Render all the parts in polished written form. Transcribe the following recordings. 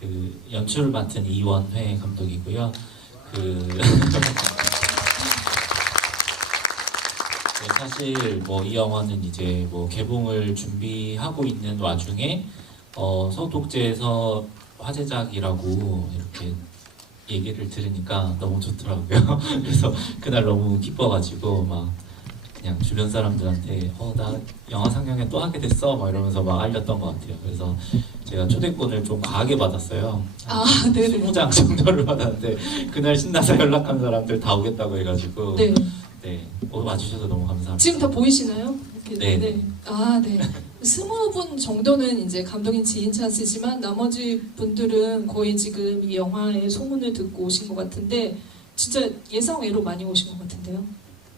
그 연출을 맡은 이원회 감독이고요. 네, 사실 뭐 이 영화는 이제 뭐 개봉을 준비하고 있는 와중에 서독제에서 화제작이라고 이렇게 얘기를 들으니까 너무 좋더라고요. 그래서 그날 너무 기뻐가지고 막 그냥 주변 사람들한테 나 영화 상영회 또 하게 됐어 막 이러면서 막 알렸던 것 같아요. 그래서 제가 초대권을 좀 과하게 받았어요. 네네. 20장 정도를 받았는데 그날 신나서 연락한 사람들 다 오겠다고 해가지고 네. 네, 와주셔서 너무 감사합니다. 지금 다 보이시나요? 네. 네. 네. 20분 정도는 이제 감독님 지인 찬스지만 나머지 분들은 거의 지금 이 영화의 소문을 듣고 오신 것 같은데 진짜 예상 외로 많이 오신 것 같은데요.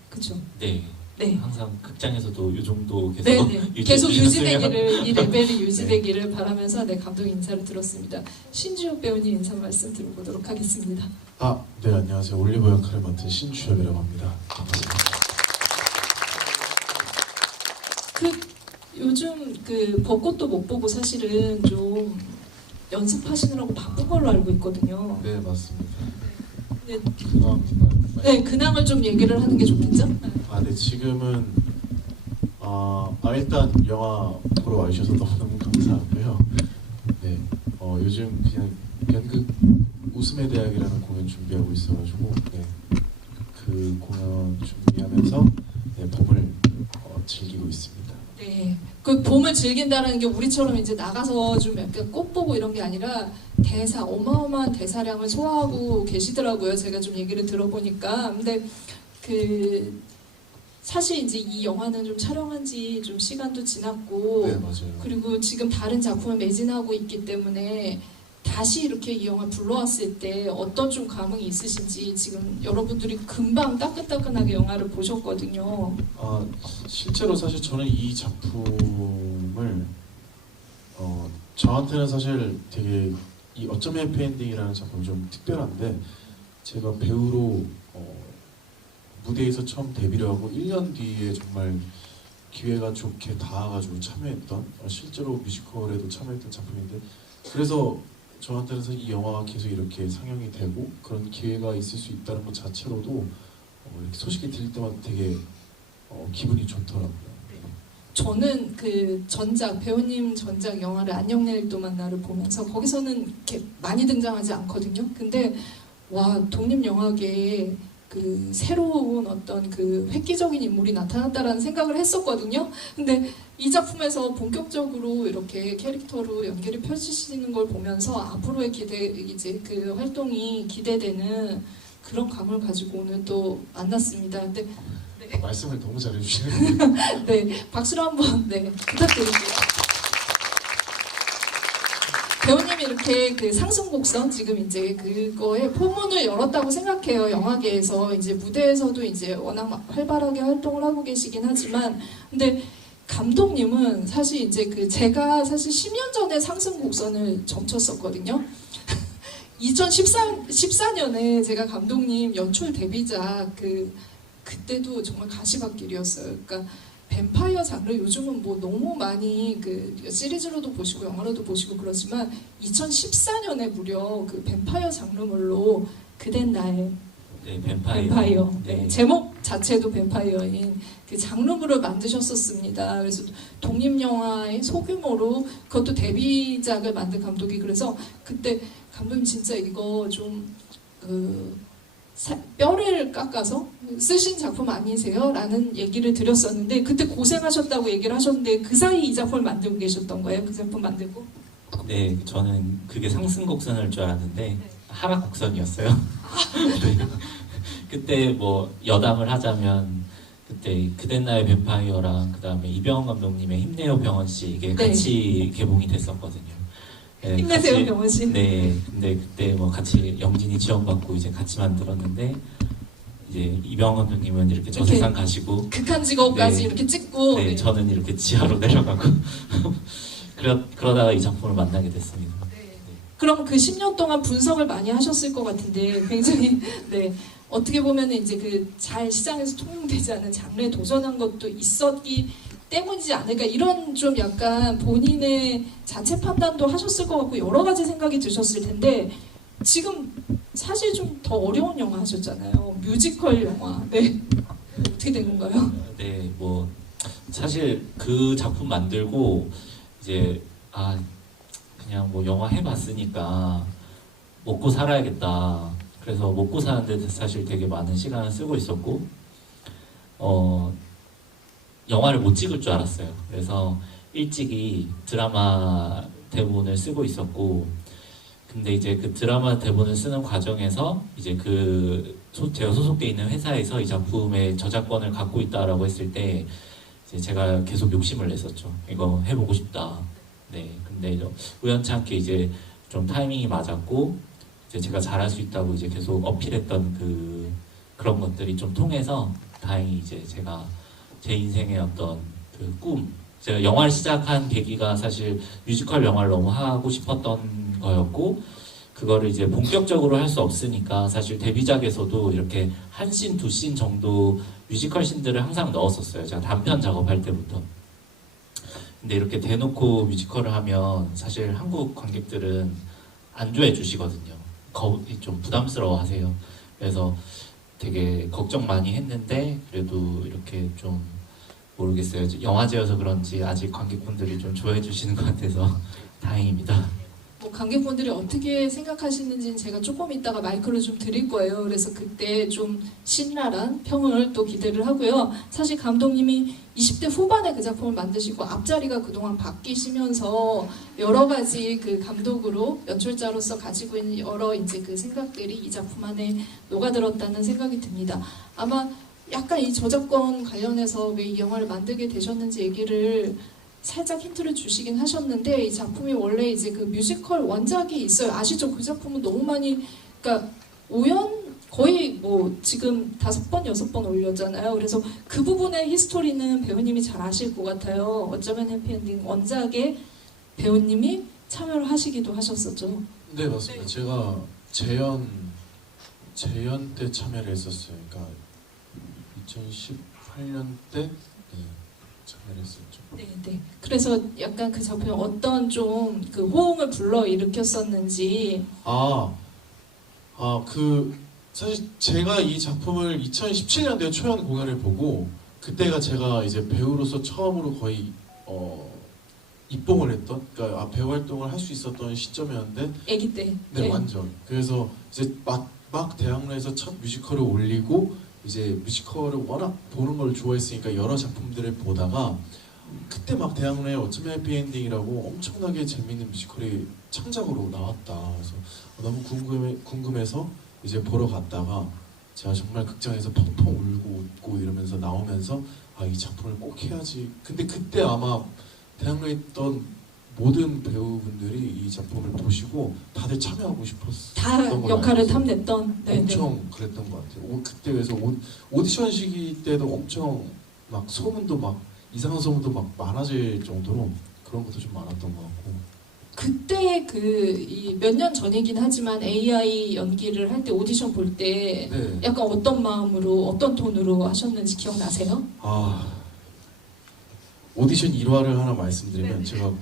그렇죠? 네. 네. 항상 극장에서도 이 정도 계속 네네. 계속 유지되기를 이 레벨이 네. 유지되기를 바라면서 감독 인사를 들었습니다. 신주엽 배우님 인사 말씀 들어보도록 하겠습니다. 네, 안녕하세요. 올리버 역할을 맡은 신주엽이라고 합니다. 반갑습니다. 요즘 벚꽃도 못 보고 사실은 좀 연습하시느라고 바쁜 걸로 알고 있거든요. 네, 맞습니다. 네, 감사합니다. 네, 근황을 좀 얘기를 하는 게 좋겠죠? 네, 지금은 일단 영화 보러 와주셔서 너무너무 감사하고요. 네, 요즘 그냥 연극 웃음의 대학이라는 공연 준비하고 있어가지고 그 공연 준비하면서 봄을 즐기고 있습니다. 네, 그 봄을 즐긴다는 게 우리처럼 이제 나가서 좀 약간 꽃 보고 이런 게 아니라 어마어마한 대사량을 소화하고 계시더라고요. 제가 좀 얘기를 들어보니까. 근데 사실 이제 이 영화는 좀 촬영한 지 좀 시간도 지났고, 네, 맞아요. 그리고 지금 다른 작품을 매진하고 있기 때문에 다시 이렇게 이 영화 불러왔을 때 어떤 좀 감흥이 있으신지 지금 여러분들이 금방 따끈따끈하게 영화를 보셨거든요. 실제로 사실 저는 이 작품을 저한테는 사실 되게 이 어쩜 해피엔딩이라는 작품이 좀 특별한데 제가 배우로 무대에서 처음 데뷔를 하고 1년 뒤에 정말 기회가 좋게 닿아가지고 참여했던 실제로 뮤지컬에도 참여했던 작품인데 그래서 저한테는 이 영화가 계속 이렇게 상영이 되고 그런 기회가 있을 수 있다는 것 자체로도 이렇게 소식이 들릴 때마다 되게 기분이 좋더라고요. 저는 배우님 전작 영화를 안녕 내일 또 만나를 보면서 거기서는 이렇게 많이 등장하지 않거든요. 근데 독립영화계에 새로운 어떤 획기적인 인물이 나타났다라는 생각을 했었거든요. 근데 이 작품에서 본격적으로 이렇게 캐릭터로 연기를 펼치시는 걸 보면서 앞으로의 활동이 기대되는 그런 감을 가지고 오늘 또 만났습니다. 근데 말씀을 너무 잘해주시네요. 네, 박수로 한번 부탁드릴게요. 배우님이 이렇게 상승곡선 지금 이제 그거에 포문을 열었다고 생각해요. 영화계에서 이제 무대에서도 이제 워낙 활발하게 활동을 하고 계시긴 하지만 근데 감독님은 사실 이제 제가 사실 10년 전에 상승곡선을 점쳤었거든요. 2014년에 제가 감독님 연출 데뷔작 그때도 정말 가시밭길이었어요. 그러니까 뱀파이어 장르 요즘은 뭐 너무 많이 시리즈로도 보시고 영화로도 보시고 그러지만 2014년에 무려 뱀파이어 장르물로 그댄 나의 뱀파이어. 네. 제목 자체도 뱀파이어인 장르물을 만드셨었습니다. 그래서 독립영화의 소규모로 그것도 데뷔작을 만든 감독이 그래서 그때 감독님 진짜 이거 좀 뼈를 깎아서 쓰신 작품 아니세요? 라는 얘기를 드렸었는데 그때 고생하셨다고 얘기를 하셨는데 그 사이 이 작품을 만들고 계셨던 거예요? 그 작품 만들고? 네, 저는 그게 상승곡선일 줄 알았는데 하락곡선이었어요. 네. 그때 뭐 여담을 하자면 그때 그댄 나의 뱀파이어랑 그 다음에 이병헌 감독님의 힘내요 병원 씨 이게 같이 개봉이 됐었거든요. 네, 힘내세요 병원 씨. 네, 근데 그때 뭐 같이 영진이 지원받고 이제 같이 만들었는데 이제 이병헌 감독님은 이렇게 저 세상 가시고 극한 직업까지 네, 이렇게 찍고 네, 저는 이렇게 지하로 내려가고 그러다가 이 작품을 만나게 됐습니다. 그럼 10년 동안 분석을 많이 하셨을 것 같은데 굉장히 어떻게 보면 이제 잘 시장에서 통용되지 않는 장르에 도전한 것도 있었기 때문이지 않을까 이런 좀 약간 본인의 자체 판단도 하셨을 것 같고 여러 가지 생각이 드셨을 텐데 지금 사실 좀 더 어려운 영화 하셨잖아요. 뮤지컬 영화. 네. 어떻게 된 건가요? 네, 뭐 사실 그 작품 만들고 이제 그냥 뭐 영화 해봤으니까 먹고 살아야겠다. 그래서 먹고 사는데 사실 되게 많은 시간을 쓰고 있었고 영화를 못 찍을 줄 알았어요. 그래서 일찍이 드라마 대본을 쓰고 있었고 근데 이제 그 드라마 대본을 쓰는 과정에서 이제 제가 소속돼 있는 회사에서 이 작품의 저작권을 갖고 있다라고 했을 때 이제 제가 계속 욕심을 냈었죠. 이거 해보고 싶다. 네, 근데 우연찮게 이제 좀 타이밍이 맞았고 이제 제가 잘할 수 있다고 이제 계속 어필했던 그런 것들이 좀 통해서 다행히 이제 제가 제 인생의 어떤 그 꿈, 제가 영화를 시작한 계기가 사실 뮤지컬 영화를 너무 하고 싶었던 거였고 그거를 이제 본격적으로 할 수 없으니까 사실 데뷔작에서도 이렇게 한 씬, 두 씬 정도 뮤지컬 씬들을 항상 넣었었어요. 제가 단편 작업할 때부터. 근데 이렇게 대놓고 뮤지컬을 하면 사실 한국 관객들은 안 좋아해 주시거든요. 좀 부담스러워 하세요. 그래서 되게 걱정 많이 했는데 그래도 이렇게 좀 모르겠어요. 영화제여서 그런지 아직 관객분들이 좀 좋아해 주시는 것 같아서 다행입니다. 뭐 관객분들이 어떻게 생각하시는지는 제가 조금 이따가 마이크를 좀 드릴 거예요. 그래서 그때 좀 신랄한 평을 또 기대를 하고요. 사실 감독님이 20대 후반에 그 작품을 만드시고 앞자리가 그동안 바뀌시면서 여러 가지 그 감독으로 연출자로서 가지고 있는 여러 이제 그 생각들이 이 작품 안에 녹아들었다는 생각이 듭니다. 아마 약간 이 저작권 관련해서 왜 이 영화를 만들게 되셨는지 얘기를 살짝 힌트를 주시긴 하셨는데 이 작품이 원래 이제 그 뮤지컬 원작이 있어요. 아시죠? 그 작품은 너무 많이 그러니까 거의 뭐 지금 5번, 6번 올렸잖아요. 그래서 그 부분의 히스토리는 배우님이 잘 아실 것 같아요. 어쩌면 해피엔딩 원작에 배우님이 참여를 하시기도 하셨었죠. 네, 맞습니다. 제가 재연 때 참여를 했었어요. 그러니까 2018년 때 참여를 했었죠. 네. 그래서 약간 그 작품에 어떤 좀 그 호응을 불러 일으켰었는지. 사실 제가 이 작품을 2017년도에 초연 공연을 보고 그때가 제가 이제 배우로서 처음으로 거의 입봉을 했던, 그러니까 배우 활동을 할 수 있었던 시점이었는데. 아기 때. 네, 완전. 그래서 이제 막 대학로에서 첫 뮤지컬을 올리고 이제 뮤지컬을 워낙 보는 걸 좋아했으니까 여러 작품들을 보다가 그때 막 대학로에 어쩌면 해피엔딩이라고 엄청나게 재밌는 뮤지컬이 창작으로 나왔다. 그래서 너무 궁금해서 이제 보러 갔다가 제가 정말 극장에서 펑펑 울고 웃고 이러면서 나오면서 이 작품을 꼭 해야지. 근데 그때 아마 대학로에 있던 모든 배우분들이 이 작품을 보시고 다들 참여하고 싶었던 다 역할을 탐냈던. 엄청 그랬던 것 같아요. 그때 그래서 오디션 시기 때도 엄청 막 소문도 막 이상한 소문도 막 많아질 정도로 그런 것도 좀 많았던 것 같고. 그때 몇 년 전이긴 하지만 AI 연기를 할 때 오디션 볼 때 네. 약간 어떤 마음으로 어떤 톤으로 하셨는지 기억나세요? 오디션 일화를 하나 말씀드리면 제가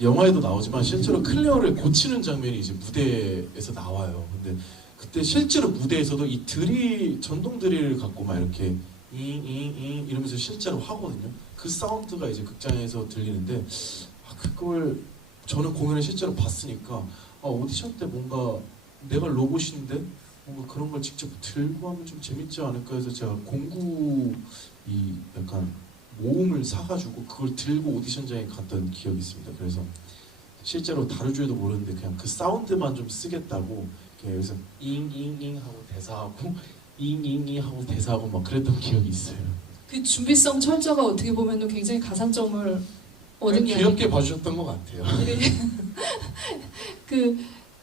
영화에도 나오지만 실제로 클레어를 고치는 장면이 이제 무대에서 나와요. 근데 그때 실제로 무대에서도 이 전동 드릴을 갖고 막 이렇게 잉잉잉 이러면서 실제로 하거든요. 그 사운드가 이제 극장에서 들리는데 그걸 저는 공연을 실제로 봤으니까 오디션 때 뭔가 내가 로봇인데 뭔가 그런 걸 직접 들고 하면 좀 재밌지 않을까 해서 제가 공구 약간 모음을 사가지고 그걸 들고 오디션장에 갔던 기억이 있습니다. 그래서 실제로 다룰 줄도 모르는데 그냥 그 사운드만 좀 쓰겠다고 여기서 잉잉잉 하고 대사하고 잉잉잉 하고 대사하고 막 그랬던 기억이 있어요. 그 준비성 철저가 어떻게 보면 굉장히 가산점을 얻은 게 귀엽게 봐주셨던 것 같아요. 네.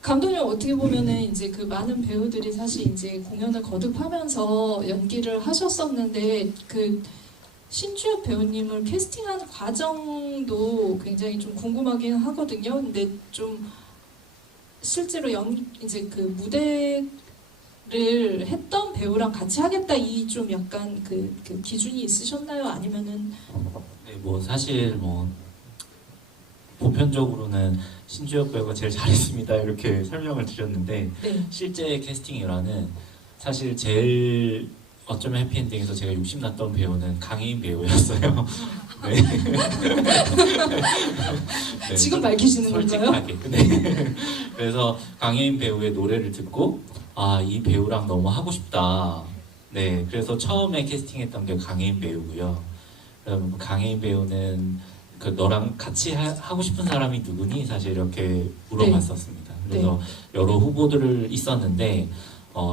감독님 어떻게 보면은 이제 그 많은 배우들이 사실 이제 공연을 거듭하면서 연기를 하셨었는데 신주엽 배우님을 캐스팅하는 과정도 굉장히 좀 궁금하긴 하거든요. 근데 좀 실제로 이제 무대 했던 배우랑 같이 하겠다 이 좀 약간 그 기준이 있으셨나요? 아니면은 네, 뭐 사실 뭐 보편적으로는 신주엽 배우가 제일 잘했습니다 이렇게 설명을 드렸는데 네. 실제 캐스팅이라는 사실 제일 어쩌면 해피엔딩에서 제가 욕심났던 배우는 강혜인 배우였어요. 네. 네, 지금 밝히시는 건가요? 솔직하게. 네. 그래서 강혜인 배우의 노래를 듣고 아, 이 배우랑 너무 하고 싶다. 네, 그래서 처음에 캐스팅했던 게 강혜인 배우고요. 그럼 강혜인 배우는 그 너랑 같이 하고 싶은 사람이 누구니? 사실 이렇게 물어봤었습니다. 그래서 여러 후보들을 있었는데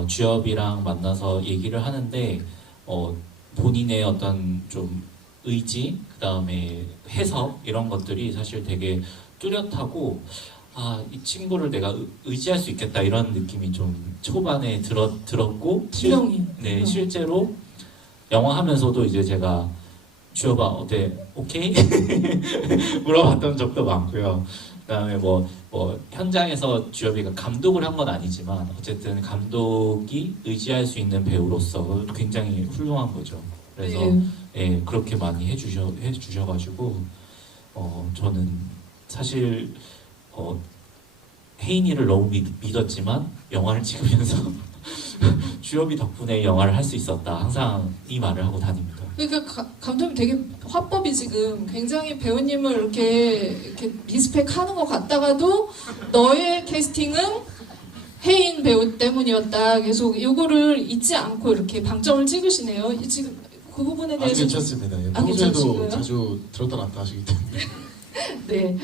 주엽이랑 만나서 얘기를 하는데 본인의 어떤 좀 의지, 그 다음에 해석 이런 것들이 사실 되게 뚜렷하고 아, 이 친구를 내가 의지할 수 있겠다 이런 느낌이 좀 초반에 들었고 분명히. 네, 실제로 영화 하면서도 이제 제가 주엽아 어때? 오케이? 물어봤던 적도 많고요. 그다음에 뭐 현장에서 주엽이가 감독을 한 건 아니지만 어쨌든 감독이 의지할 수 있는 배우로서 굉장히 훌륭한 거죠. 그래서 네. 예, 그렇게 많이 해주셔가지고 저는 사실 혜인이를 너무 믿었지만 영화를 찍으면서 주엽이 덕분에 영화를 할 수 있었다. 항상 이 말을 하고 다닙니다. 그러니까 감독님 되게 화법이 지금 굉장히 배우님을 이렇게 리스펙하는 것 같다가도 너의 캐스팅은 혜인 배우 때문이었다. 계속 이거를 잊지 않고 이렇게 방점을 찍으시네요. 지금 그 부분에 아주 대해서 괜찮습니다. 예, 아, 평소에도 괜찮으신가요? 자주 들었다 놨다 하시기 때문에. 네.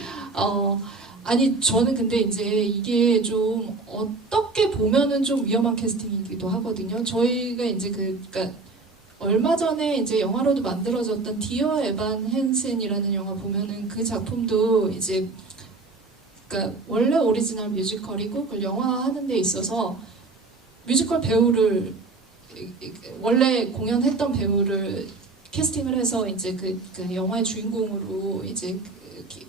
아니 저는 근데 이제 이게 좀 어떻게 보면은 좀 위험한 캐스팅이기도 하거든요. 저희가 이제 그러니까 얼마 전에 이제 영화로도 만들어졌던 디어 에반 헨센이라는 영화 보면은 그 작품도 이제 그러니까 원래 오리지널 뮤지컬이고 그걸 영화하는 데 있어서 뮤지컬 배우를 원래 공연했던 배우를 캐스팅을 해서 이제 그 영화의 주인공으로 이제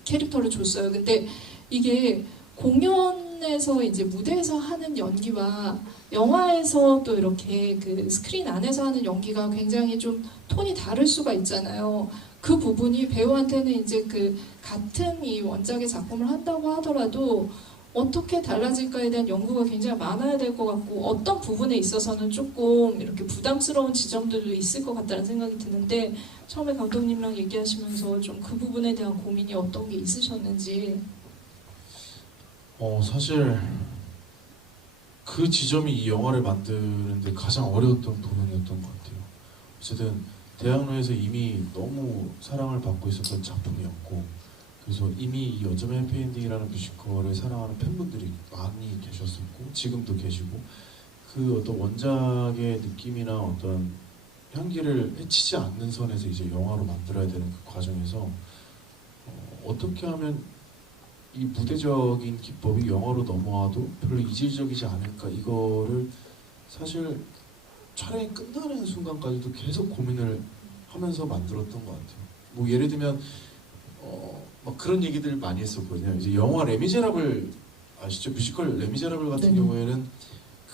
캐릭터를 줬어요. 근데 이게 공연에서 이제 무대에서 하는 연기와 영화에서 또 이렇게 그 스크린 안에서 하는 연기가 굉장히 좀 톤이 다를 수가 있잖아요. 그 부분이 배우한테는 이제 그 같은 이 원작의 작품을 한다고 하더라도 어떻게 달라질까에 대한 연구가 굉장히 많아야 될 것 같고 어떤 부분에 있어서는 조금 이렇게 부담스러운 지점들도 있을 것 같다는 생각이 드는데 처음에 감독님이랑 얘기하시면서 좀 그 부분에 대한 고민이 어떤 게 있으셨는지. 사실 그 지점이 이 영화를 만드는데 가장 어려웠던 부분이었던 것 같아요. 어쨌든 대학로에서 이미 너무 사랑을 받고 있었던 작품이었고 그래서 이미 이 어쩌면 해피엔딩이라는 뮤지컬을 사랑하는 팬분들이 많이 계셨었고 지금도 계시고 그 어떤 원작의 느낌이나 어떤 향기를 해치지 않는 선에서 이제 영화로 만들어야 되는 그 과정에서 어떻게 하면 이 무대적인 기법이 영화로 넘어와도 별로 이질적이지 않을까 이거를 사실 촬영이 끝나는 순간까지도 계속 고민을 하면서 만들었던 것 같아요. 뭐 예를 들면 막 그런 얘기들 많이 했었거든요. 이제 영화 레미제라블 아시죠? 뮤지컬 레미제라블 같은 네. 경우에는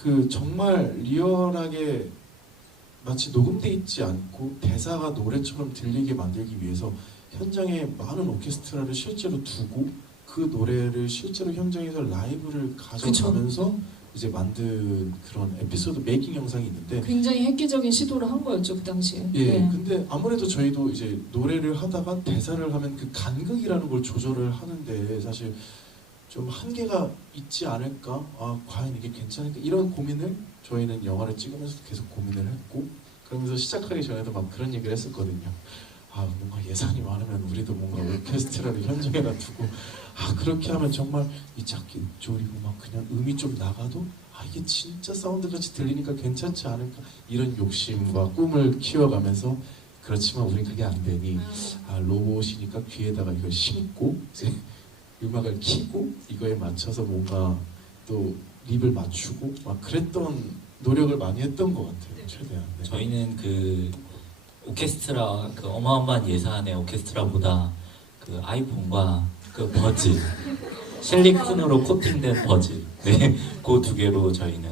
그 정말 리얼하게 마치 녹음돼 있지 않고 대사가 노래처럼 들리게 만들기 위해서 현장에 많은 오케스트라를 실제로 두고 그 노래를 실제로 현장에서 라이브를 가져가면서 이제 만든 그런 에피소드 메이킹 영상이 있는데 굉장히 획기적인 시도를 한 거였죠 그 당시에. 예, 네. 근데 아무래도 저희도 이제 노래를 하다가 대사를 하면 그 간극이라는 걸 조절을 하는데 사실 좀 한계가 있지 않을까? 아, 과연 이게 괜찮을까? 이런 고민을 저희는 영화를 찍으면서 계속 고민을 했고 그러면서 시작하기 전에도 막 그런 얘기를 했었거든요. 아, 뭔가 예산이 많으면 우리도 뭔가 오케스트라를 현장에다 두고 아, 그렇게 하면 정말 이 작게 졸이고 막 그냥 음이 좀 나가도 아, 이게 진짜 사운드 같이 들리니까 괜찮지 않을까? 이런 욕심과 꿈을 키워가면서 그렇지만 우린 그게 안 되니 아, 로봇이니까 귀에다가 이걸 심고 이제 음악을 키고 이거에 맞춰서 뭔가 또 립을 맞추고 막 그랬던 노력을 많이 했던 것 같아요. 최대한. 네. 저희는 그 오케스트라 그 어마어마한 예산의 오케스트라보다 그 아이폰과 그 버즈 실리콘으로 코팅된 버즈 네, 그 두 개로 저희는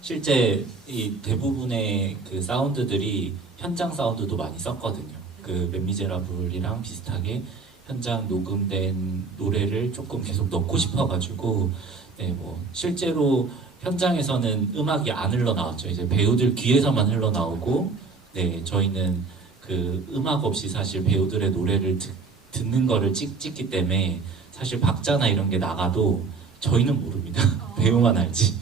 실제 이 대부분의 그 사운드들이 현장 사운드도 많이 썼거든요. 그 레미제라블이랑 비슷하게 현장 녹음된 노래를 조금 계속 넣고 싶어가지고 네, 뭐 실제로 현장에서는 음악이 안 흘러나왔죠. 이제 배우들 귀에서만 흘러나오고 네, 저희는 그 음악 없이 사실 배우들의 노래를 듣는 거를 찍기 때문에 사실 박자나 이런 게 나가도 저희는 모릅니다. 배우만 알지.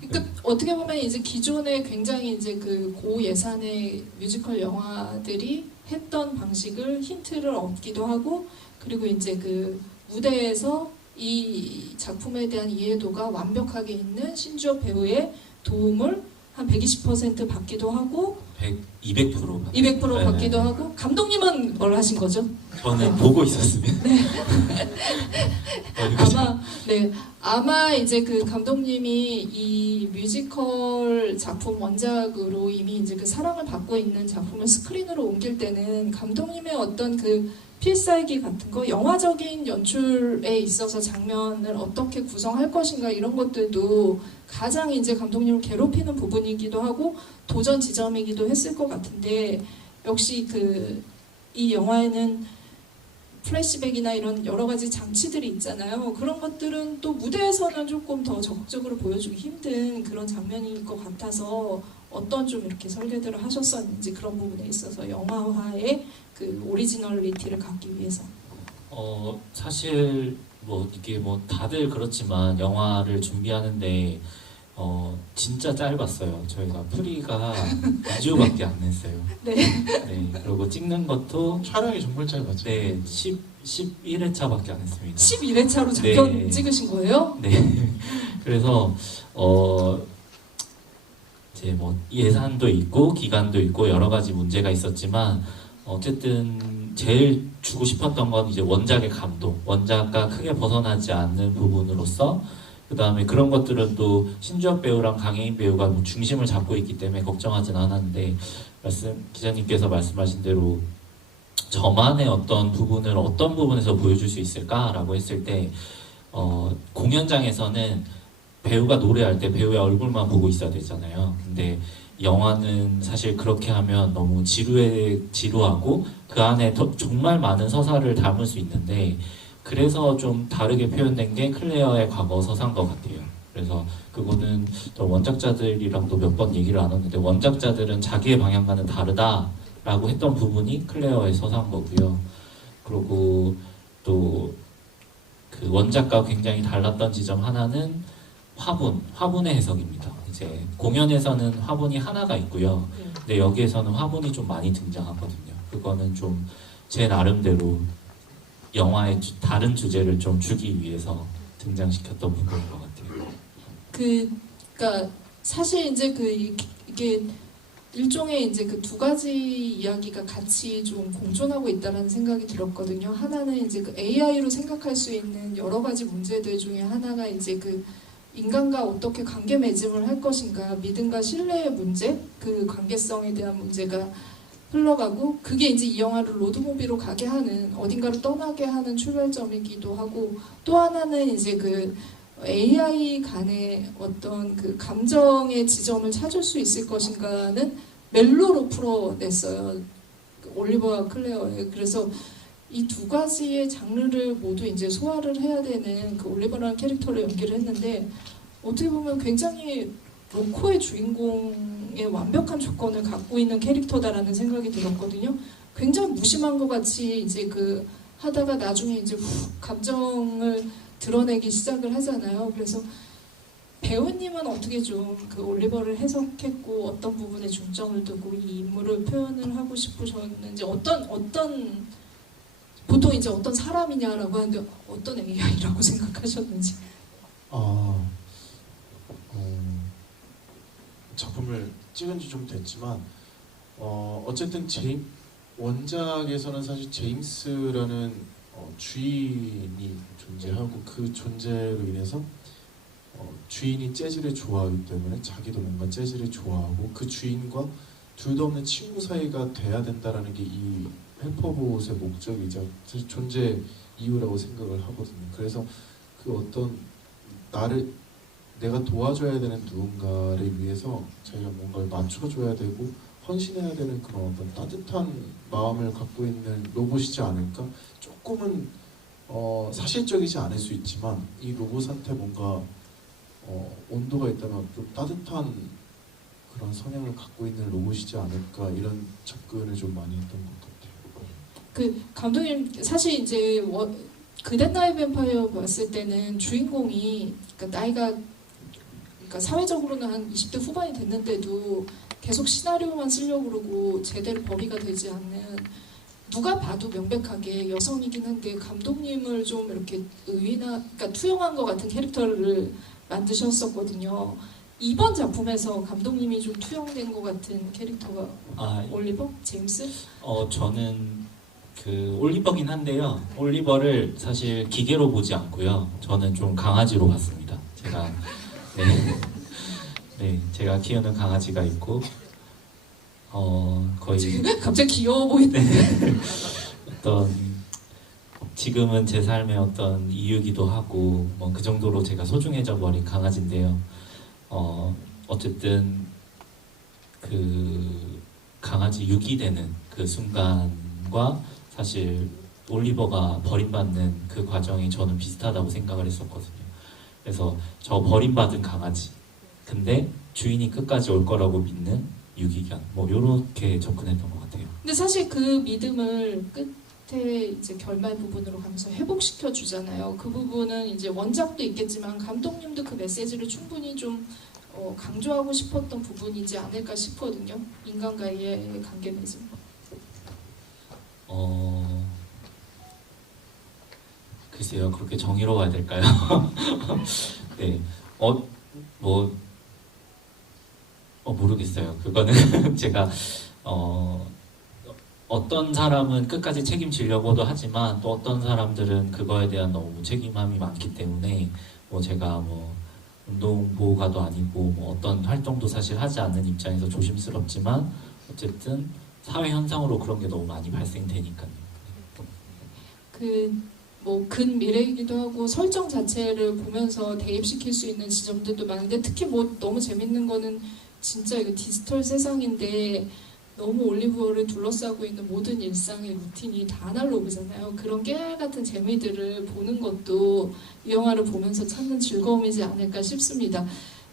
그러니까 어떻게 보면 이제 기존에 굉장히 이제 그 고예산의 뮤지컬 영화들이 했던 방식을 힌트를 얻기도 하고, 그리고 이제 그 무대에서 이 작품에 대한 이해도가 완벽하게 있는 신주엽 배우의 도움을 한 120% 받기도 하고 200% 200% 네. 받기도 하고. 감독님은 뭘 하신 거죠? 저는 보고 있었으면 아마 이제 그 감독님이 이 뮤지컬 작품 원작으로 이미 이제 그 사랑을 받고 있는 작품을 스크린으로 옮길 때는 감독님의 어떤 그 필살기 같은 거, 영화적인 연출에 있어서 장면을 어떻게 구성할 것인가 이런 것들도 가장 이제 감독님을 괴롭히는 부분이기도 하고 도전 지점이기도 했을 것 같은데, 역시 그 이 영화에는 플래시백이나 이런 여러 가지 장치들이 있잖아요. 그런 것들은 또 무대에서는 조금 더 적극적으로 보여주기 힘든 그런 장면일 것 같아서 어떤 좀 이렇게 설계들을 하셨었는지, 그런 부분에 있어서 영화화의 그 오리지널리티를 갖기 위해서. 사실 뭐 이게 뭐 다들 그렇지만 영화를 준비하는데 진짜 짧았어요. 저희가 프리가 2주밖에 안 했어요. 네. 네. 그리고 찍는 것도 촬영이 정말 짧았죠. 네, 11회차밖에 안 했습니다. 11회차로 장편 네. 찍으신 거예요? 네. 그래서 이제 뭐 예산도 있고 기간도 있고 여러 가지 문제가 있었지만 어쨌든 제일 주고 싶었던 건 이제 원작의 감동, 원작과 크게 벗어나지 않는 부분으로서, 그 다음에 그런 것들은 또 신주엽 배우랑 강혜인 배우가 뭐 중심을 잡고 있기 때문에 걱정하진 않았는데, 기자님께서 말씀하신 대로 저만의 어떤 부분을 어떤 부분에서 보여줄 수 있을까라고 했을 때 공연장에서는 배우가 노래할 때 배우의 얼굴만 보고 있어야 되잖아요. 근데 영화는 사실 그렇게 하면 너무 지루하고 그 안에 정말 많은 서사를 담을 수 있는데, 그래서 좀 다르게 표현된 게 클레어의 과거 서사인 것 같아요. 그래서 그거는 또 원작자들이랑도 몇 번 얘기를 나눴는데, 원작자들은 자기의 방향과는 다르다라고 했던 부분이 클레어의 서사인 거고요. 그리고 또 그 원작과 굉장히 달랐던 지점 하나는 화분의 해석입니다. 이제 공연에서는 화분이 하나가 있고요. 근데 여기에서는 화분이 좀 많이 등장하거든요. 그거는 좀 제 나름대로 영화의 다른 주제를 좀 주기 위해서 등장시켰던 부분인 것 같아요. 그러니까 사실 이제 이게 일종의 이제 그 두 가지 이야기가 같이 좀 공존하고 있다는 생각이 들었거든요. 하나는 이제 그 AI로 생각할 수 있는 여러 가지 문제들 중에 하나가 이제 그 인간과 어떻게 관계 맺음을 할 것인가, 믿음과 신뢰의 문제, 그 관계성에 대한 문제가 흘러가고, 그게 이제 이 영화를 로드무비로 가게 하는, 어딘가로 떠나게 하는 출발점이기도 하고, 또 하나는 이제 그 AI 간의 어떤 그 감정의 지점을 찾을 수 있을 것인가는 멜로로 풀어냈어요. 올리버와 클레어의. 그래서 이 두 가지의 장르를 모두 이제 소화를 해야 되는 그 올리버라는 캐릭터를 연기를 했는데, 어떻게 보면 굉장히 로코의 주인공의 완벽한 조건을 갖고 있는 캐릭터다라는 생각이 들었거든요. 굉장히 무심한 것 같이 이제 그 하다가 나중에 이제 감정을 드러내기 시작을 하잖아요. 그래서 배우님은 어떻게 좀 그 올리버를 해석했고 어떤 부분에 중점을 두고 이 인물을 표현을 하고 싶으셨는지, 어떤 보통 이제 어떤 사람이냐라고 하는데 어떤 AI라고 생각하셨는지. 작품을 찍은 지 좀 됐지만 어쨌든 원작에서는 사실 제임스라는 주인이 존재하고, 그 존재로 인해서 주인이 재즈를 좋아하기 때문에 자기도 뭔가 재즈를 좋아하고, 그 주인과 둘도 없는 친구 사이가 돼야 된다라는 게 이 헬퍼봇의 목적이자 사실 존재 이유라고 생각을 하거든요. 그래서 그 어떤 내가 도와줘야 되는 누군가를 위해서 자기가 뭔가를 맞춰줘야 되고 헌신해야 되는 그런 어떤 따뜻한 마음을 갖고 있는 로봇이지 않을까? 조금은 사실적이지 않을 수 있지만 이 로봇한테 뭔가 온도가 있다면 좀 따뜻한 그런 성향을 갖고 있는 로봇이지 않을까 이런 접근을 좀 많이 했던 것 같아요. 그 감독님 사실 이제 그댄 나이 뱀파이어 봤을 때는 주인공이 그러니까 나이가 그러니까 사회적으로는 한 20대 후반이 됐는데도 계속 시나리오만 쓰려고 그러고 제대로 벌이가 되지 않는 누가 봐도 명백하게 여성이긴 한데 감독님을 좀 이렇게 그러니까 투영한 것 같은 캐릭터를 만드셨었거든요. 이번 작품에서 감독님이 좀 투영된 것 같은 캐릭터가 올리버? 제임스? 저는 그 올리버긴 한데요. 올리버를 사실 기계로 보지 않고요. 저는 좀 강아지로 봤습니다. 제가 제가 키우는 강아지가 있고 거의 갑자기 귀여워 보이는데 어떤 지금은 제 삶의 어떤 이유기도 하고 뭐 그 정도로 제가 소중해져 버린 강아지인데요. 어쨌든 그 강아지 유기되는 그 순간과 사실 올리버가 버림받는 그 과정이 저는 비슷하다고 생각을 했었거든요. 그래서 저 버림받은 강아지 근데 주인이 끝까지 올 거라고 믿는 유기견 뭐 요렇게 접근했던 것 같아요. 근데 사실 그 믿음을 끝에 이제 결말 부분으로 가면서 회복시켜 주잖아요. 그 부분은 이제 원작도 있겠지만 감독님도 그 메시지를 충분히 좀 강조하고 싶었던 부분이지 않을까 싶거든요. 인간과의 관계 맺음. 글쎄요, 그렇게 정의로워야 될까요? 네, 모르겠어요. 그거는 제가 어떤 사람은 끝까지 책임지려고도 하지만 또 어떤 사람들은 그거에 대한 너무 책임감이 많기 때문에 뭐 제가 뭐 운동보호가도 아니고 뭐 어떤 활동도 사실 하지 않는 입장에서 조심스럽지만 어쨌든 사회 현상으로 그런 게 너무 많이 발생되니까요. 뭐 근미래이기도 하고 설정 자체를 보면서 대입시킬 수 있는 지점들도 많은데 특히 뭐 너무 재밌는 거는 진짜 이거 디지털 세상인데 너무 올리브어를 둘러싸고 있는 모든 일상의 루틴이 다 아날로그잖아요. 그런 깨알 같은 재미들을 보는 것도 이 영화를 보면서 찾는 즐거움이지 않을까 싶습니다.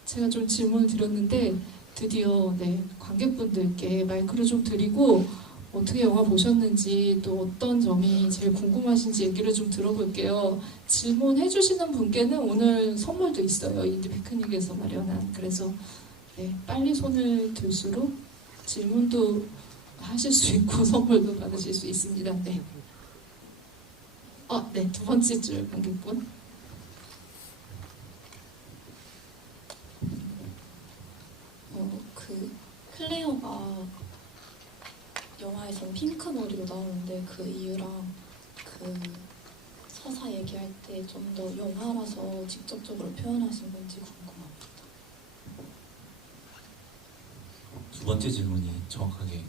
제가 좀 질문을 드렸는데 드디어 관객분들께 마이크를 좀 드리고 어떻게 영화 보셨는지 또 어떤 점이 제일 궁금하신지 얘기를 좀 들어볼게요. 질문해 주시는 분께는 오늘 선물도 있어요. 인디 피크닉에서 마련한. 그래서 빨리 손을 들수록 질문도 하실 수 있고 선물도 받으실 수 있습니다. 두 번째 줄 관객분. 클레어가 영화에서 핑크 머리로 나오는데 그 이유랑 그 서사 얘기할 때 좀 더 영화라서 직접적으로 표현하신 건지 궁금합니다. 두 번째 질문이 정확하게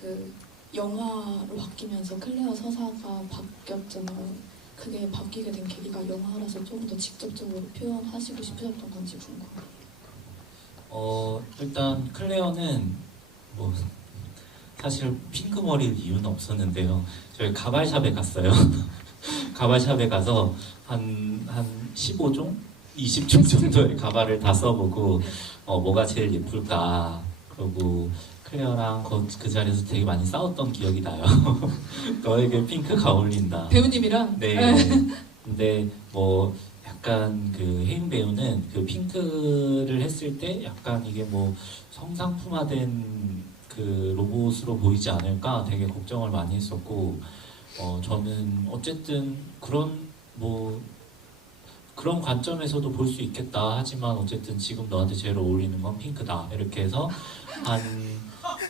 그 영화로 바뀌면서 클레어 서사가 바뀌었잖아요. 그게 바뀌게 된 계기가 영화라서 조금 더 직접적으로 표현하시고 싶으셨던 건지 궁금해요. 일단 클레어는 뭐 사실 핑크 머리일 이유는 없었는데요. 저희 가발샵에 갔어요. 가발샵에 가서 한 15종? 20종 정도의 가발을 다 써보고 뭐가 제일 예쁠까 그리고 클레어랑 그 자리에서 되게 많이 싸웠던 기억이 나요. 너에게 핑크가 어울린다. 배우님이랑? 네. 근데 뭐 약간 그 혜인 배우는 그 핑크를 했을 때 약간 이게 뭐 성상품화된 그 로봇으로 보이지 않을까 되게 걱정을 많이 했었고 저는 어쨌든 그런 관점에서도 볼 수 있겠다 하지만 어쨌든 지금 너한테 제일 어울리는 건 핑크다 이렇게 해서 한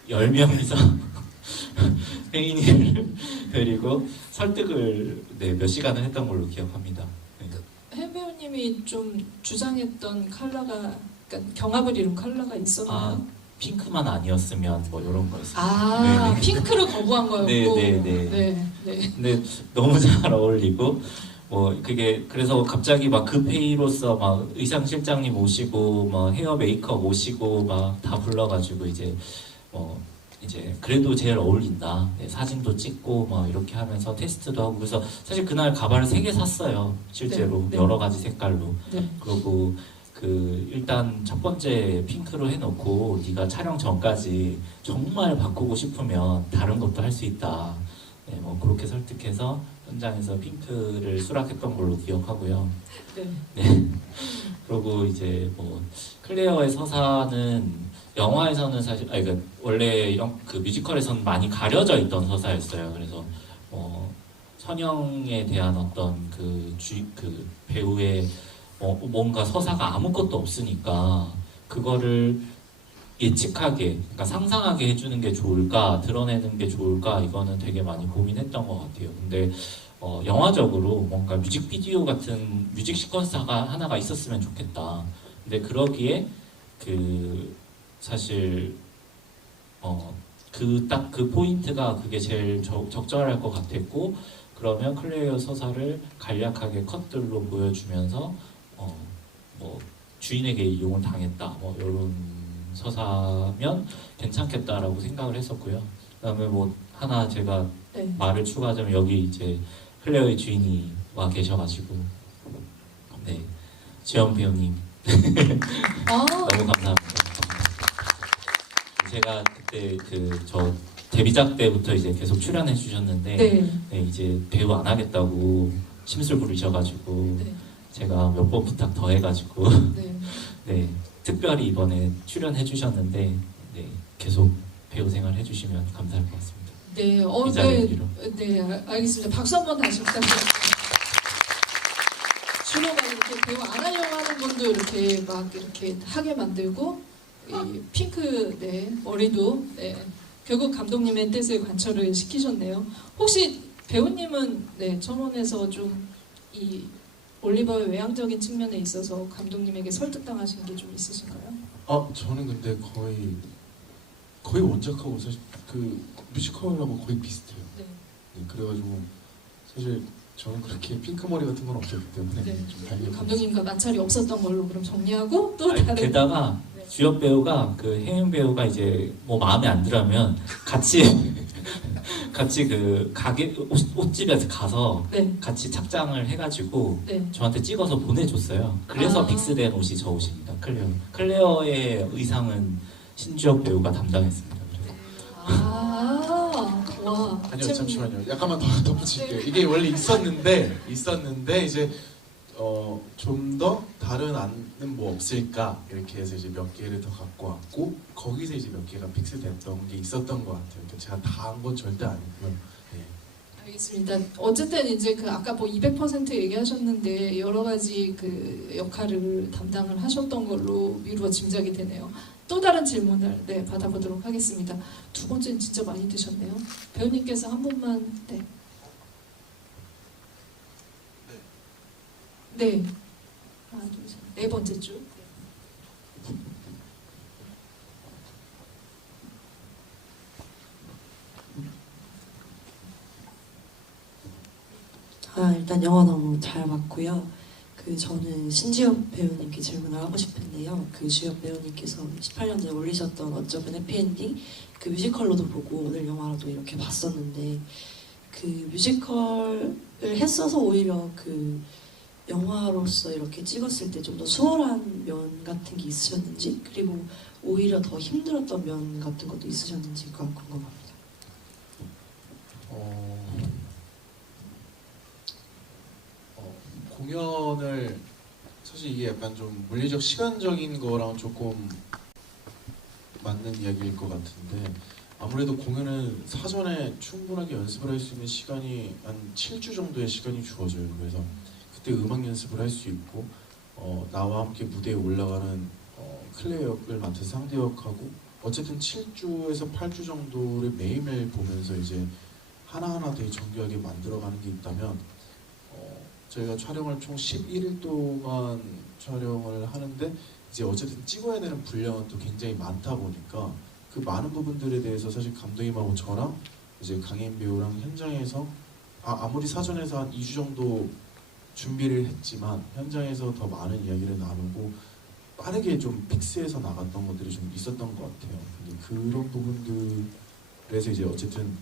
10명이서 혜인이를 데리고 설득을 몇 시간을 했던 걸로 기억합니다. 혜인 배우님이 좀 주장했던 컬러가 그러니까 경합을 이룬 컬러가 있었나요? 핑크만 아니었으면 뭐 이런 거였어요. 핑크를 거부한 거였고. 네. 근데 너무 잘 어울리고 뭐 그게 그래서 갑자기 막 급회의로서 막 의상 실장님 오시고 막 헤어 메이크업 오시고 막 다 불러가지고 이제 이제 그래도 제일 어울린다. 네, 사진도 찍고 막 이렇게 하면서 테스트도 하고 그래서 사실 그날 가발을 3개 샀어요. 실제로 네, 네. 여러 가지 색깔로. 네. 그리고 그 일단 첫 번째 핑크로 해놓고 네가 촬영 전까지 정말 바꾸고 싶으면 다른 것도 할 수 있다. 네, 뭐 그렇게 설득해서 현장에서 핑크를 수락했던 걸로 기억하고요. 네. 그리고 이제 뭐 클레어의 서사는 영화에서는 사실 그러니까 원래 그 뮤지컬에서는 많이 가려져 있던 서사였어요. 그래서 선영에 대한 어떤 그 배우의 뭔가 서사가 아무것도 없으니까 그거를 예측하게, 그러니까 상상하게 해주는 게 좋을까, 드러내는 게 좋을까, 이거는 되게 많이 고민했던 것 같아요. 근데 영화적으로 뭔가 뮤직비디오 같은 뮤직 시퀀스가 하나가 있었으면 좋겠다. 근데 그러기에 사실 딱 그 포인트가 그게 제일 적절할 것 같았고, 그러면 클레어 서사를 간략하게 컷들로 보여주면서 뭐 주인에게 이용을 당했다, 뭐 이런 서사면 괜찮겠다라고 생각을 했었고요. 그다음에 뭐 하나 제가 네. 말을 추가하자면 여기 이제 클레어의 주인이 와 계셔가지고 네, 지연 배우님 아, 너무 감사합니다. 제가 그때 저 데뷔작 때부터 이제 계속 출연해 주셨는데 네. 네, 이제 배우 안 하겠다고 심술 부리셔가지고 네. 제가 몇 번 부탁 더 해가지고 네. 네, 특별히 이번에 출연해 주셨는데 네, 계속 배우 생활 해주시면 감사할 것 같습니다. 네. 이 자리를 네. 빌어. 네. 알겠습니다. 박수 한번 다시 부탁드립니다. 주로 막 이렇게 배우 안 하려고 하는 분도 이렇게 막 이렇게 하게 만들고 이 핑크 네 머리도 네 결국 감독님의 뜻을 관철을 시키셨네요. 혹시 배우님은 네 첨언에서 좀 이 올리버의 외향적인 측면에 있어서 감독님에게 설득당하신 게 좀 있으신가요? 저는 근데 거의 원작하고 사실 그 뮤지컬하고 거의 비슷해요. 네. 네, 그래가지고 사실 저는 그렇게 핑크 머리 같은 건 없었기 때문에 네. 좀 달리. 감독님과 마찰이 없었던 걸로 그럼 정리하고 또 아니, 다른 게다가 네. 주연 배우가 그 혜윤 배우가 이제 뭐 마음에 안 들면 같이 그 가게 옷집에서 가서 네. 같이 착장을 해가지고 네. 저한테 찍어서 보내줬어요. 그래서 아. 빅스된 옷이 저 옷입니다. 클레어의 의상은 신주혁 배우가 담당했습니다. 그래서 와. 아니요, 지금 잠시만요. 약간만 더 덧붙일게요. 이게 원래 있었는데 이제 좀 더 다른 안은 뭐 없을까 이렇게 해서 이제 몇 개를 더 갖고 왔고 거기서 이제 몇 개가 픽스됐던 게 있었던 것 같아요. 그러니까 제가 다 한 건 절대 아니고요. 네. 알겠습니다. 어쨌든 이제 그 아까 뭐 200% 얘기하셨는데 여러 가지 그 역할을 담당을 하셨던 걸로 미루어 짐작이 되네요. 또 다른 질문을 네 받아보도록 하겠습니다. 두 번째는 진짜 많이 드셨네요. 배우님께서 한 분만 네. 네. 하나, 둘, 셋. 네 번째 줄. 일단 영화 너무 잘 봤고요. 저는 신지엽 배우님께 질문을 하고 싶은데요. 주엽 배우님께서 18년에 올리셨던 어쩌면 해피엔딩 그 뮤지컬로도 보고 오늘 영화로도 이렇게 봤었는데 그 뮤지컬을 했어서 오히려 영화로서 이렇게 찍었을 때 좀 더 수월한 면 같은 게 있으셨는지 그리고 오히려 더 힘들었던 면 같은 것도 있으셨는지가 궁금합니다. 공연을 사실 이게 약간 좀 물리적 시간적인 거랑 조금 맞는 이야기일 것 같은데 아무래도 공연은 사전에 충분하게 연습을 할 수 있는 시간이 한 7주 정도의 시간이 주어져요. 그래서 그때 음악 연습을 할 수 있고 나와 함께 무대에 올라가는 클레어 역을 맡은 상대 역하고 어쨌든 7주에서 8주 정도를 매일매일 보면서 이제 하나하나 되게 정교하게 만들어가는 게 있다면 저희가 촬영을 총 11일 동안 촬영을 하는데 이제 어쨌든 찍어야 되는 분량은 또 굉장히 많다 보니까 그 많은 부분들에 대해서 사실 감독님하고 저랑 이제 강혜인 배우랑 현장에서 아무리 사전에서 한 2주 정도 준비를 했지만 현장에서 더 많은 이야기를 나누고 빠르게 좀 픽스해서 나갔던 것들이 좀 있었던 것 같아요. 근데 그런 부분들에서 이제 어쨌든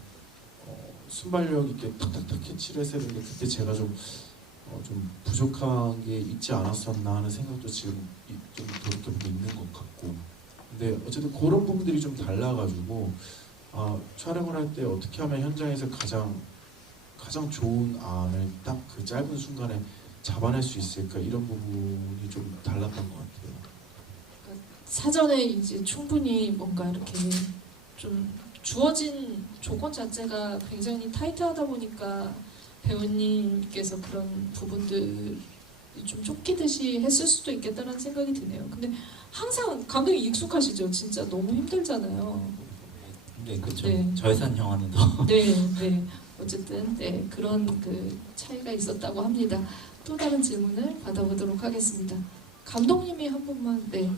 순발력 있게 탁탁탁 캐치를 했어야 되는데 그때 제가 좀 부족한 게 있지 않았었나 하는 생각도 지금 좀 돌이켜보면 있는 것 같고, 근데 어쨌든 그런 부분들이 좀 달라가지고 촬영을 할 때 어떻게 하면 현장에서 가장 좋은 안을 딱 그 짧은 순간에 잡아낼 수 있을까, 이런 부분이 좀 달랐던 것 같아요. 사전에 이제 충분히 뭔가 이렇게 좀 주어진 조건 자체가 굉장히 타이트하다 보니까 배우님께서 그런 부분들이 좀 쫓기듯이 했을 수도 있겠다는 생각이 드네요. 근데 항상 감독이 익숙하시죠? 진짜 너무 힘들잖아요. 네, 그렇죠. 네. 저예산 영화는 더 네, 네. 어쨌든 네, 그런 그 차이가 있었다고 합니다. 또 다른 질문을 받아보도록 하겠습니다. 감독님이 한 번만, 네,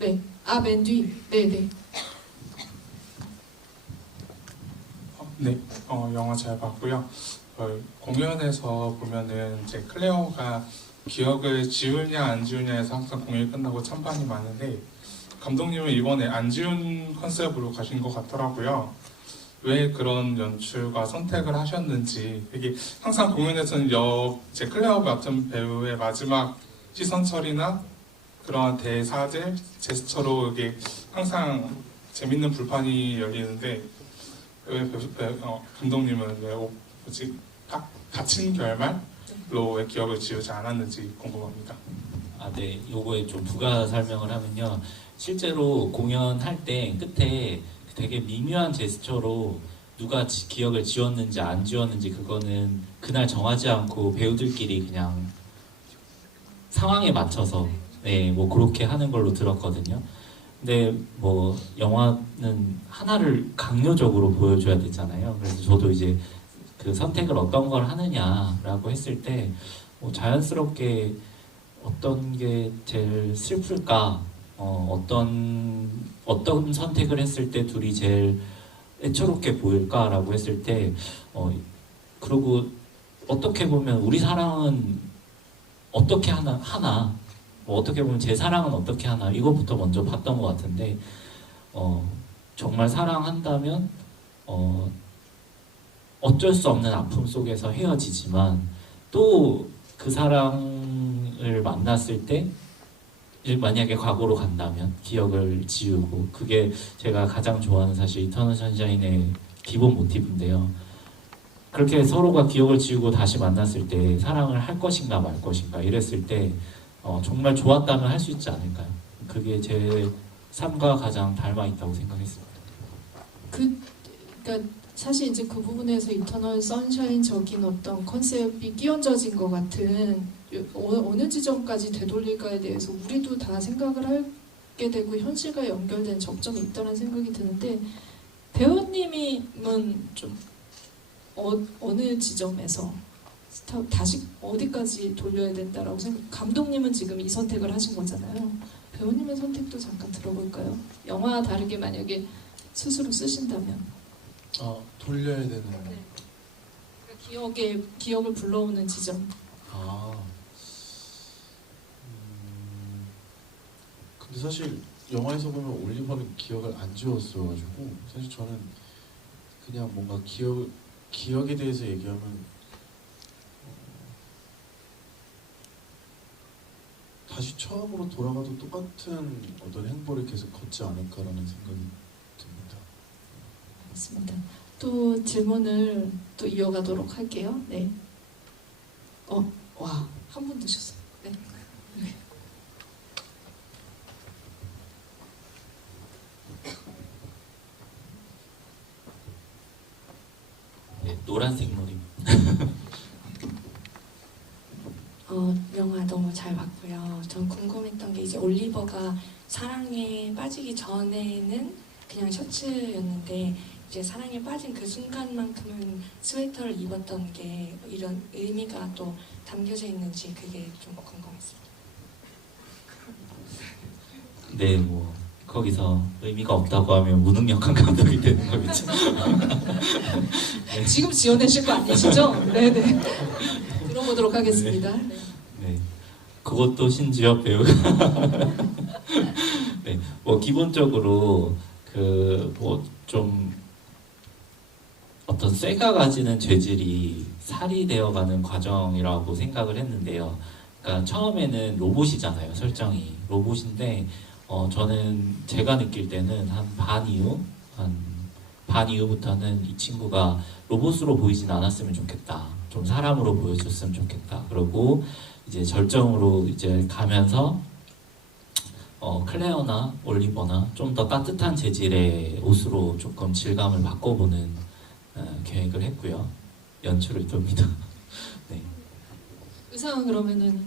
네, 맨 뒤, 네, 네. 네, 영화 잘 봤고요. 공연에서 보면은 이제 클레어가 기억을 지우냐 안 지우냐에서 항상 공연이 끝나고 찬반이 많은데, 감독님은 이번에 안 지운 컨셉으로 가신 것 같더라고요. 왜 그런 연출과 선택을 하셨는지. 이게 항상 공연에서는 제 클레어 맡은 배우의 마지막 시선 처리나 그런 대사들, 제스처로 이게 항상 재밌는 불판이 열리는데, 왜 감독님은 왜 갇힌 결말로 왜 기억을 지우지 않았는지 궁금합니다. 네, 요거에 좀 부가 설명을 하면요. 실제로 공연할 때 끝에 되게 미묘한 제스처로 누가 기억을 지웠는지 안 지웠는지 그거는 그날 정하지 않고 배우들끼리 그냥 상황에 맞춰서 네, 뭐 그렇게 하는 걸로 들었거든요. 근데 뭐 영화는 하나를 강요적으로 보여줘야 되잖아요. 그래서 저도 이제 그 선택을 어떤 걸 하느냐라고 했을 때 자연스럽게 어떤 게 제일 슬플까, 어떤 선택을 했을 때 둘이 제일 애처롭게 보일까라고 했을 때, 그리고 어떻게 보면 우리 사랑은 어떻게 하나, 뭐 어떻게 보면 제 사랑은 어떻게 하나, 이것부터 먼저 봤던 것 같은데, 정말 사랑한다면 어쩔 수 없는 아픔 속에서 헤어지지만 또 그 사랑을 만났을 때 만약에 과거로 간다면 기억을 지우고, 그게 제가 가장 좋아하는 사실 이터널 선샤인의 기본 모티브인데요. 그렇게 서로가 기억을 지우고 다시 만났을 때 사랑을 할 것인가 말 것인가 이랬을 때 정말 좋았다면 할 수 있지 않을까요? 그게 제 삶과 가장 닮아 있다고 생각했습니다. 그러니까 사실 이제 그 부분에서 이터널 선샤인적인 어떤 컨셉이 끼얹어진 것 같은 어느 지점까지 되돌릴까에 대해서 우리도 다 생각을 하게 되고 현실과 연결된 접점이 있다는 생각이 드는데, 배우님은 좀 어느 지점에서 다시 어디까지 돌려야 된다라고 감독님은 지금 이 선택을 하신 거잖아요. 배우님의 선택도 잠깐 들어볼까요? 영화와 다르게 만약에 스스로 쓰신다면. 돌려야 되는. 네. 그러니까 기억을 불러오는 지점. 근데 사실 영화에서 보면 올리버는 기억을 안 지웠어가지고, 사실 저는 그냥 뭔가 기억에 대해서 얘기하면 다시 처음으로 돌아가도 똑같은 어떤 행보를 계속 걷지 않을까라는 생각이 듭니다. 맞습니다. 또 질문을 또 이어가도록 할게요. 네. 와, 한 분 드셨어요. 네. 네, 노란색 머리. 영화 너무 잘 봤고요. 전 궁금했던 게 이제 올리버가 사랑에 빠지기 전에는 그냥 셔츠였는데 이제 사랑에 빠진 그 순간만큼은 스웨터를 입었던 게 이런 의미가 또 담겨져 있는지 그게 좀 궁금했습니다. 네, 뭐 거기서 의미가 없다고 하면 무능력한 감독이 되는 거겠죠. 지금 지어내실 거 아니시죠? 네네. 물어보도록 하겠습니다. 네. 네, 그것도 신지엽 배우가 네, 뭐 기본적으로 그 뭐 좀 어떤 쇠가 가지는 죄질이 살이 되어가는 과정이라고 생각을 했는데요. 그러니까 처음에는 로봇이잖아요, 설정이 로봇인데 저는 제가 느낄 때는 한 반 이후부터는 이 친구가 로봇으로 보이진 않았으면 좋겠다. 좀 사람으로 보여줬으면 좋겠다. 그리고 이제 절정으로 이제 가면서 클레어나 올리버나 좀 더 따뜻한 재질의 옷으로 조금 질감을 바꿔보는 계획을 했고요. 연출을 돕니다. 네. 의상은 그러면은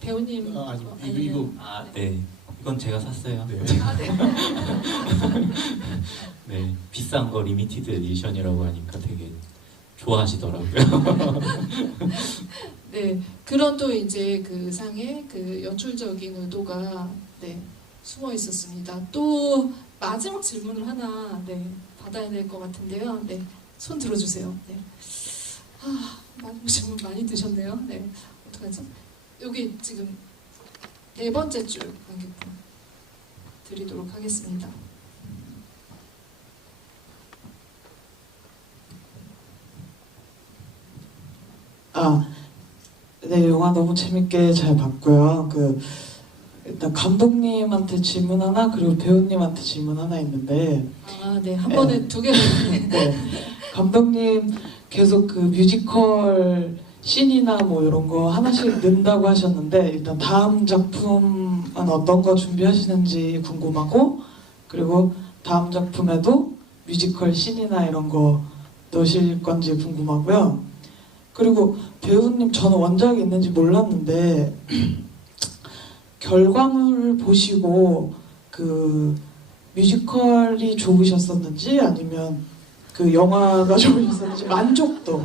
배우님 아니 아니면- 이거 아, 네. 이건 제가 샀어요. 네. 아, 네. 네. 비싼 거 리미티드 에디션이라고 하니까 되게 좋아하시더라고요. 네, 그런 또 이제 그 의상의 그 연출적인 의도가 네, 숨어 있었습니다. 또 마지막 질문을 하나 네, 받아야 될 것 같은데요. 네, 손 들어주세요. 네. 마지막 질문 많이 드셨네요. 네, 어떡하죠? 여기 지금 네 번째 줄 관객분 드리도록 하겠습니다. 네, 영화 너무 재밌게 잘 봤고요. 일단 감독님한테 질문 하나, 그리고 배우님한테 질문 하나 있는데, 네, 한 번에 두 개를. 네, 감독님 계속 그 뮤지컬 씬이나 뭐 이런 거 하나씩 넣는다고 하셨는데, 일단 다음 작품은 어떤 거 준비하시는지 궁금하고, 그리고 다음 작품에도 뮤지컬 씬이나 이런 거 넣으실 건지 궁금하고요. 그리고 배우님, 저는 원작이 있는지 몰랐는데 결과물을 보시고 그 뮤지컬이 좋으셨었는지 아니면 그 영화가 좋으셨었는지 만족도,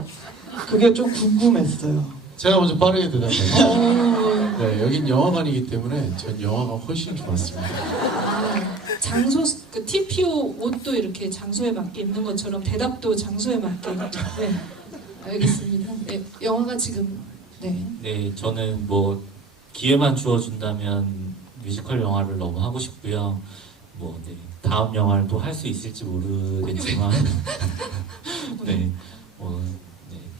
그게 좀 궁금했어요. 제가 먼저 빠르게 대답해요. 네, 여긴 영화관이기 때문에 전 영화가 훨씬 좋았습니다. 장소 그 TPO 옷도 이렇게 장소에 맞게 입는 것처럼 대답도 장소에 맞게. 네, 알겠습니다. 네, 영화가 지금 네. 네, 저는 뭐 기회만 주어준다면 뮤지컬 영화를 너무 하고 싶고요. 뭐 네, 다음 영화를 또 할 수 있을지 모르겠지만 네, 네,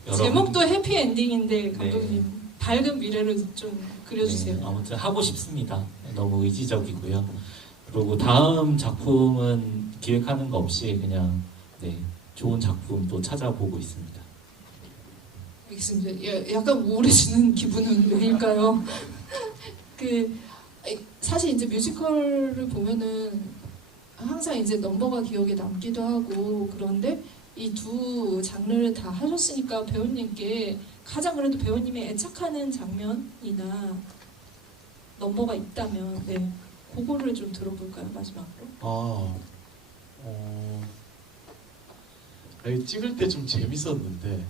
여러분, 제목도 해피 엔딩인데 감독님 밝은 미래를 좀 그려주세요. 네, 아무튼 하고 싶습니다. 너무 의지적이고요. 그리고 다음 작품은 기획하는 거 없이 그냥 네, 좋은 작품 또 찾아보고 있습니다. 알겠습니다. 약간 우울해지는 기분은 왜일까요? 사실 이제 뮤지컬을 보면은 항상 이제 넘버가 기억에 남기도 하고, 그런데 이 두 장르를 다 하셨으니까 배우님께 가장 그래도 배우님이 애착하는 장면이나 넘버가 있다면 네, 그거를 좀 들어볼까요, 마지막으로? 이거 찍을 때 좀 재밌었는데,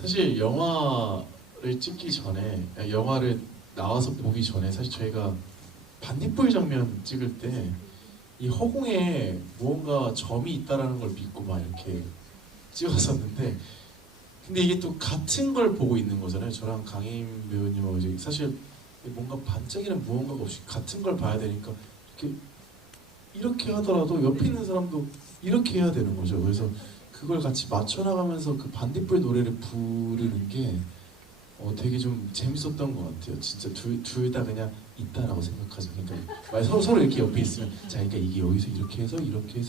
사실 영화를 찍기 전에, 영화를 나와서 보기 전에 사실 저희가 반딧불 장면 찍을 때 이 허공에 무언가 점이 있다라는 걸 믿고 막 이렇게 찍었었는데, 근데 이게 또 같은 걸 보고 있는 거잖아요. 저랑 강임 배우님하고 이제 사실 뭔가 반짝이는 무언가가 없이 같은 걸 봐야 되니까 이렇게 하더라도 옆에 있는 사람도 이렇게 해야 되는 거죠. 그래서 그걸 같이 맞춰 나가면서 그 반딧불 노래를 부르는 게 되게 좀 재밌었던 것 같아요. 진짜 둘 다 그냥 있다라고 생각하죠. 그러니까 서로 이렇게 옆에 있으면, 자, 그러니까 이게 여기서 이렇게 해서 이렇게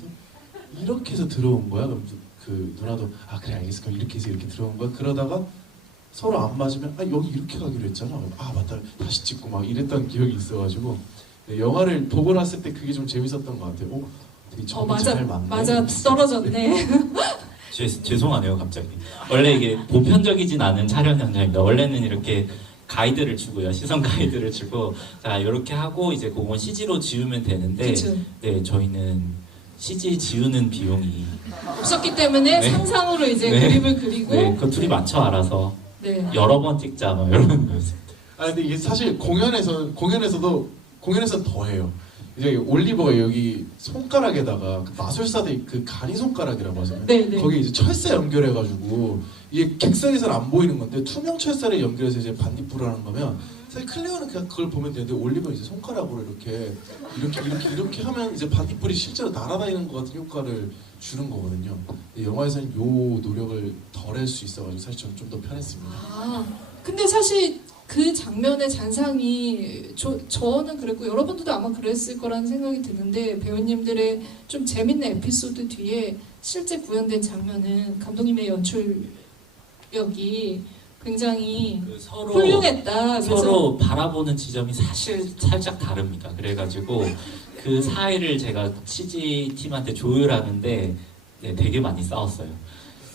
해서 들어온 거야. 그럼 그 누나도 그래 알겠어. 그럼 이렇게 해서 이렇게 들어온 거야. 그러다가 서로 안 맞으면 여기 이렇게 가기로 했잖아. 맞다, 다시 찍고 막 이랬던 기억이 있어가지고 영화를 보고 났을 때 그게 좀 재밌었던 것 같아요. 되게 점이 잘 맞네. 맞아 떨어졌네. 죄송하네요, 갑자기. 원래 이게 보편적이진 않은 촬영 현장입니다. 원래는 이렇게 가이드를 주고요, 시선 가이드를 주고, 자 이렇게 하고 이제 그건 CG로 지우면 되는데, 그쵸. 네, 저희는 CG 지우는 비용이 없었기 때문에 네. 상상으로 이제 네. 그림을 그리고 네, 그 둘이 맞춰 알아서 네. 여러 번 찍자 뭐 이런 거였습니다. 근데 이게 사실 공연에서는 더해요. 이제 올리버가 여기 손가락에다가 그 마술사들 그 간이 손가락이라고 하잖아요. 네, 네. 거기 이제 철새 연결해가지고 이게 객석에서는 안 보이는 건데 투명 철사를 연결해서 이제 반딧불을 하는 거면 사실 클레어는 그냥 그걸 보면 되는데 올리버는 이제 손가락으로 이렇게 하면 이제 반딧불이 실제로 날아다니는 것 같은 효과를 주는 거거든요. 근데 영화에서는 요 노력을 덜 할 수 있어가지고 사실 저는 좀 더 편했습니다. 아, 근데 사실 그 장면의 잔상이 저는 그랬고 여러분들도 아마 그랬을 거라는 생각이 드는데 배우님들의 좀 재밌는 에피소드 뒤에 실제 구현된 장면은 감독님의 연출력이 굉장히 그 서로 훌륭했다. 그래서 서로 바라보는 지점이 사실 살짝 다릅니다. 그래가지고 그 사이를 제가 CG 팀한테 조율하는데 네, 되게 많이 싸웠어요.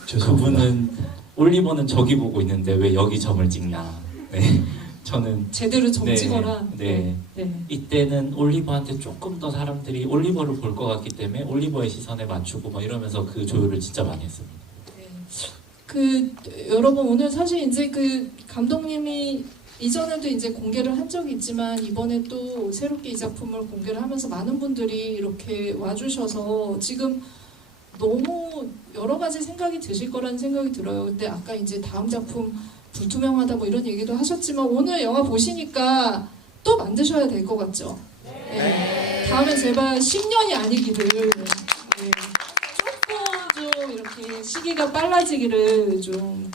죄송합니다. 그분은 올리버는 저기 보고 있는데 왜 여기 점을 찍냐. 네, 저는 제대로 점 네, 찍어라. 네. 네. 이때는 올리버한테 조금 더 사람들이 올리버를 볼 것 같기 때문에 올리버의 시선에 맞추고 뭐 이러면서 그 조율을 진짜 많이 했습니다. 그 여러분 오늘 사실 이제 그 감독님이 이전에도 이제 공개를 한 적이 있지만 이번에 또 새롭게 이 작품을 공개를 하면서 많은 분들이 이렇게 와주셔서 지금 너무 여러 가지 생각이 드실 거라는 생각이 들어요. 근데 아까 이제 다음 작품 불투명하다 뭐 이런 얘기도 하셨지만 오늘 영화 보시니까 또 만드셔야 될 것 같죠? 네. 다음에 제발 10년이 아니기를 네. 조금 좀 이렇게 시기가 빨라지기를 좀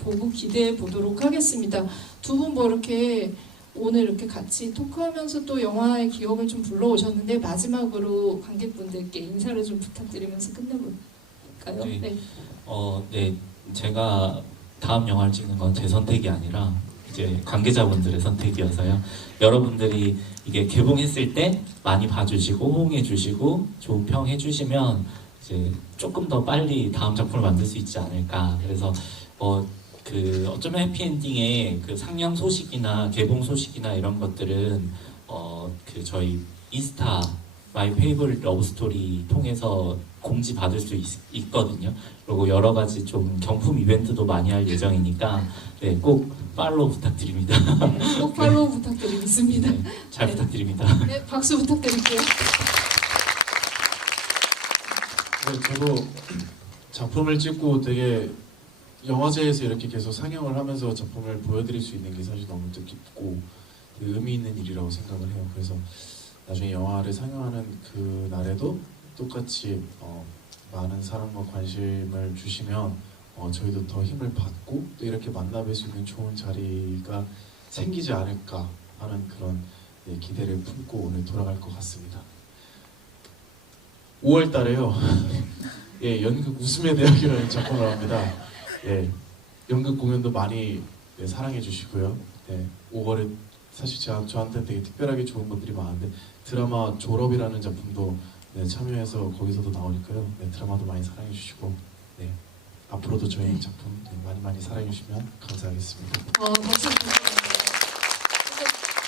보고 기대해 보도록 하겠습니다. 두 분 뭐 이렇게 오늘 이렇게 같이 토크하면서 또 영화의 기억을 좀 불러오셨는데 마지막으로 관객분들께 인사를 좀 부탁드리면서 끝내볼까요? 네. 네, 제가 다음 영화를 찍는 건 제 선택이 아니라 이제 관계자분들의 선택이어서요. 여러분들이 이게 개봉했을 때 많이 봐주시고 호응해주시고 좋은 평 해주시면 이제 조금 더 빨리 다음 작품을 만들 수 있지 않을까. 그래서 그 어쩌면 해피엔딩의 그 상영 소식이나 개봉 소식이나 이런 것들은 그 저희 인스타 마이 페이보릿 러브스토리 통해서 공지 받을 수 있거든요. 그리고 여러 가지 좀 경품 이벤트도 많이 할 예정이니까 네, 꼭 팔로우 부탁드립니다. 꼭 팔로우 부탁드리겠습니다. 네, 잘 부탁드립니다. 네, 박수 부탁드릴게요. 네, 저도 작품을 찍고 되게 영화제에서 이렇게 계속 상영을 하면서 작품을 보여드릴 수 있는 게 사실 너무 뜻깊고 되게 의미 있는 일이라고 생각을 해요. 그래서 나중에 영화를 상영하는 그 날에도 똑같이 많은 사랑과 관심을 주시면 저희도 더 힘을 받고 또 이렇게 만나뵐 수 있는 좋은 자리가 생기지 않을까 하는 그런 기대를 품고 오늘 돌아갈 것 같습니다. 5월 달에요. 예, 연극 웃음의 대학이라는 작품을 합니다. 예, 연극 공연도 많이 사랑해 주시고요. 예, 5월에 사실 저한테 되게 특별하게 좋은 것들이 많은데 드라마 졸업이라는 작품도 참여해서 거기서도 나오니까요. 드라마도 많이 사랑해 주시고 앞으로도 저희 작품 많이 사랑해 주시면 감사하겠습니다. 박수 부탁드립니다.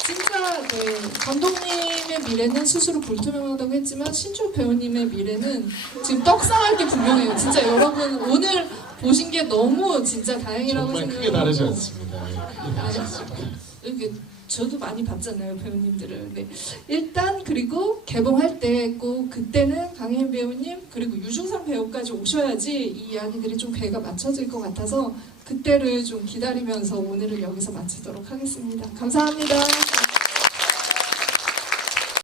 진짜 감독님의 미래는 스스로 불투명하다고 했지만 신주 배우님의 미래는 지금 떡상할 게 분명해요. 진짜 여러분 오늘 보신 게 너무 진짜 다행이라고 정말 생각하고 크게 다르지 않습니다. 크게 다르지 않습니다. 이렇게 저도 많이 봤잖아요, 배우님들을. 네. 일단 그리고 개봉할 때 꼭 그때는 강혜인 배우님 그리고 유중상 배우까지 오셔야지 이 이야기들이 좀 궤가 맞춰질 것 같아서 그때를 좀 기다리면서 오늘을 여기서 마치도록 하겠습니다. 감사합니다.